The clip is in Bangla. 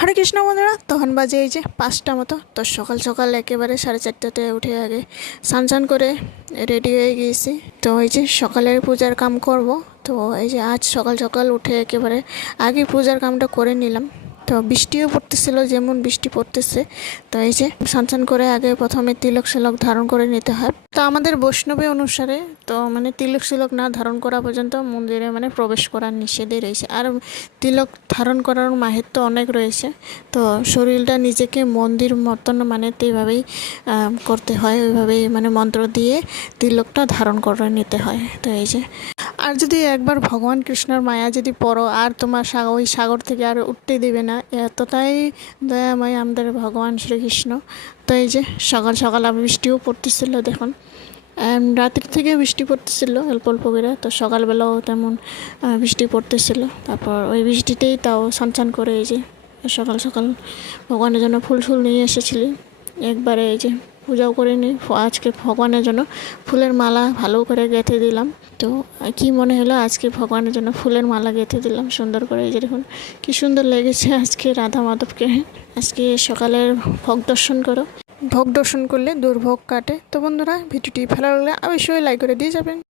হরে কৃষ্ণ বন্ধুরা, তখন বাজে এই যে 5টা মতো। তো সকাল সকাল একেবারে 4:30টাতে উঠে আগে স্নান করে রেডি হয়ে গিয়েছি। তো এই যে সকালের পূজার কাম করব। তো এই যে আজ সকাল সকাল উঠে একেবারে আগে পূজার কামটা করে নিলাম। তো বৃষ্টিও পড়তেছিল, যেমন বৃষ্টি পড়তেছে। তো এই যে স্নান করে আগে প্রথমে তিলক সিলক ধারণ করে নিতে হয়। তো আমাদের বৈষ্ণবী অনুসারে তো মানে তিলক সিলক না ধারণ করা পর্যন্ত মন্দিরে মানে প্রবেশ করার নিষেধই রয়েছে। আর তিলক ধারণ করার মাহাত্ম্য অনেক রয়েছে। তো শরীরটা নিজেকে মন্দির মতন মানে এইভাবেই করতে হয়, ওইভাবেই মানে মন্ত্র দিয়ে তিলকটা ধারণ করে নিতে হয়। তো এই যে আর যদি একবার ভগবান কৃষ্ণর মায়া যদি পড়ো, আর তোমার ওই সাগর থেকে আর উঠতে দেবে না, এতটাই দয়াময় আমাদের ভগবান শ্রীকৃষ্ণ। তো এই যে সকাল সকাল আবার বৃষ্টিও পড়তেছিল দেখুন। রাত্রি থেকে বৃষ্টি পড়তেছিল অল্প অল্প করে। তো সকালবেলাও তেমন বৃষ্টি পড়তেছিল। তারপর ওই বৃষ্টিতেই তাও স্নান করে এই যে সকাল সকাল ভগবানের জন্য ফুল ফুল নিয়ে এসেছিলি। একবারে এই যে পূজাও করে নিই। আজকে ভগবানের জন্য ফুলের মালা ভালো করে গেঁথে দিলাম। তো কি মনে হলো, আজকে ভগবানের জন্য ফুলের মালা গেঁথে দিলাম সুন্দর করে। এই যে দেখুন কী সুন্দর লেগেছে আজকে রাধা মাধবকে। আজকে সকালের ভোগ দর্শন করো, ভোগ দর্শন করলে দুর্ভোগ কাটে। তো বন্ধুরা, ভিডিওটি ভালো লাগলে অবশ্যই লাইক করে দিয়ে যাবেন।